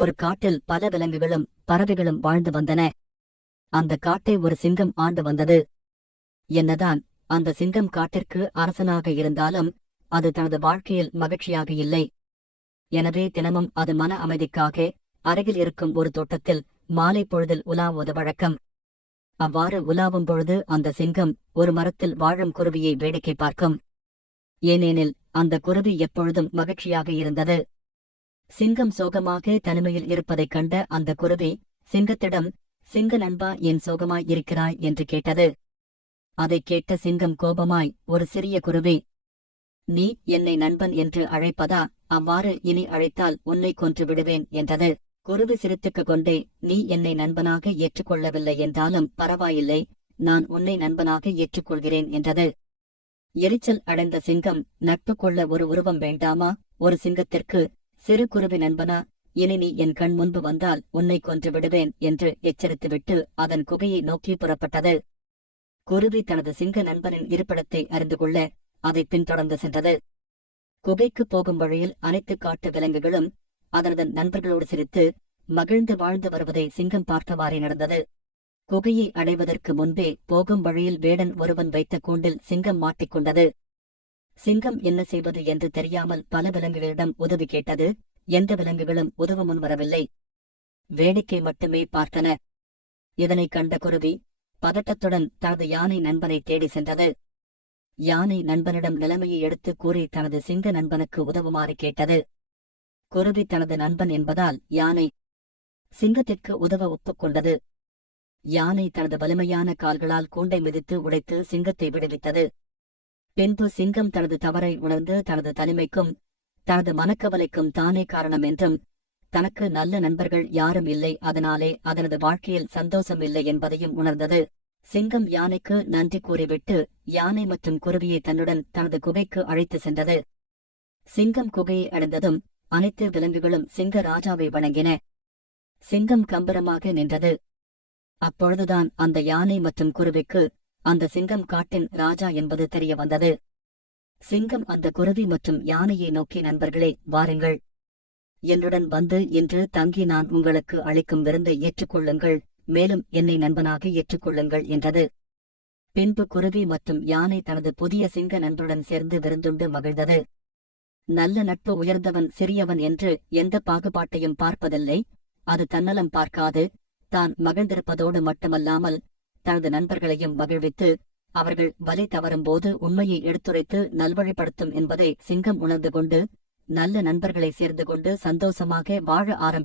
ஒரு காட்டில் பல விலங்குகளும் பறவைகளும் வாழ்ந்து வந்தன. அந்த காட்டை ஒரு சிங்கம் ஆண்டு வந்தது. என்னதான் அந்த சிங்கம் காட்டிற்கு அரசனாக இருந்தாலும் அது தனது வாழ்க்கையில் மகிழ்ச்சியாக இல்லை. எனவே தினமும் அது மன அமைதிக்காக அருகில் இருக்கும் ஒரு தோட்டத்தில் மாலை பொழுதில் உலாவது வழக்கம். அவ்வாறு உலாவும் பொழுது அந்த சிங்கம் ஒரு மரத்தில் வாழும் குருவியை வேடிக்கை பார்க்கும். ஏனெனில் அந்த குருவி எப்பொழுதும் மகிழ்ச்சியாக இருந்தது. சிங்கம் சோகமாக தனிமையில் இருப்பதைக் கண்ட அந்த குருவி சிங்கத்திடம் சிங்க நண்பா என் சோகமாய் இருக்கிறாய் என்று கேட்டது. அதைக் கேட்ட சிங்கம் கோபமாய் ஒரு சிறிய குருவி நீ என்னை நண்பன் என்று அழைப்பதா? அவ்வாறு இனி அழைத்தால் உன்னை கொன்று விடுவேன் என்றது. குருவி சிரித்துக்கு கொண்டே நீ என்னை நண்பனாக ஏற்றுக்கொள்ளவில்லை என்றாலும் பரவாயில்லை நான் உன்னை நண்பனாக ஏற்றுக்கொள்கிறேன் என்றது. எரிச்சல் அடைந்த சிங்கம் நட்பு கொள்ள ஒரு உருவம் வேண்டாமா? ஒரு சிங்கத்திற்கு சிறு குருவி நண்பனா இனி நீ என் கண் முன்பு வந்தால் உன்னை கொன்று விடுவேன் என்று எச்சரித்துவிட்டு அதன் குகையை நோக்கி புறப்பட்டது. குருவி தனது சிங்க நண்பனின் இருப்பிடத்தை அறிந்து கொள்ள அதை பின்தொடர்ந்து சென்றது. குகைக்கு போகும் வழியில் அனைத்து காட்டு விலங்குகளும் அதனது நண்பர்களோடு சிரித்து மகிழ்ந்து வாழ்ந்து வருவதை சிங்கம் பார்த்தவாறே நடந்தது. குகையை அடைவதற்கு முன்பே போகும் வழியில் வேடன் ஒருவன் வைத்த கூண்டில் சிங்கம் மாட்டிக்கொண்டது. சிங்கம் என்ன செய்வது என்று தெரியாமல் பல விலங்குகளிடம் உதவி கேட்டது எந்த விலங்குகளும் உதவ முன்வரவில்லை. வேடிக்கை மட்டுமே பார்த்தன. இதனைக் கண்ட குருவி பதட்டத்துடன் தனது யானை நண்பனை தேடி சென்றது. யானை நண்பனிடம் நிலைமையை எடுத்து கூறி தனது சிங்க நண்பனுக்கு உதவுமாறு கேட்டது. குருவி தனது நண்பன் என்பதால் யானை சிங்கத்திற்கு உதவ ஒப்புக்கொண்டது. யானை தனது வலிமையான கால்களால் கூண்டை மிதித்து உடைத்து சிங்கத்தை விடுவித்தது. பின்பு சிங்கம் தனது தவறை உணர்ந்து தனது தனிமைக்கும் தனது மனக்கவலைக்கும் தானே காரணம் என்றும் தனக்கு நல்ல நண்பர்கள் யாரும் இல்லை அதனாலே அதனது வாழ்க்கையில் சந்தோஷம் இல்லை என்பதையும் உணர்ந்தது. சிங்கம் யானைக்கு நன்றி கூறிவிட்டு யானை மற்றும் குருவியை தன்னுடன் தனது குகைக்கு அழைத்து சென்றது. சிங்கம் குகையை அடைந்ததும் அனைத்து விலங்குகளும் சிங்க ராஜாவை வணங்கின. சிங்கம் கம்பரமாக நின்றது. அப்பொழுதுதான் அந்த யானை மற்றும் குருவிக்கு அந்த சிங்கம் காட்டின் ராஜா என்பது தெரிய வந்தது. சிங்கம் அந்த குருவி மற்றும் யானையை நோக்கி நண்பர்களே வாருங்கள். என்னுடன் வந்து இன்று தங்கி நான் உங்களுக்கு அளிக்கும் விருந்தை ஏற்றுக்கொள்ளுங்கள். மேலும் என்னை நண்பனாக ஏற்றுக்கொள்ளுங்கள் என்றது. பின்பு குருவி மற்றும் யானை தனது புதிய சிங்க நண்பருடன் சேர்ந்து விருந்துண்டு மகிழ்ந்தது. நல்ல நட்பு உயர்ந்தவன் சிறியவன் என்று எந்த பாகுபாட்டையும் பார்ப்பதில்லை. அது தன்னலம் பார்க்காது. தான் மகிழ்ந்திருப்பதோடு மட்டுமல்லாமல் தனது நண்பர்களையும் மகிழ்வித்து அவர்கள் வலி தவறும் போது உண்மையை எடுத்துரைத்து நல்வழிப்படுத்தும் என்பதை சிங்கம் உணர்ந்து கொண்டு நல்ல நண்பர்களை சேர்ந்து கொண்டு சந்தோஷமாக வாழ ஆரம்பி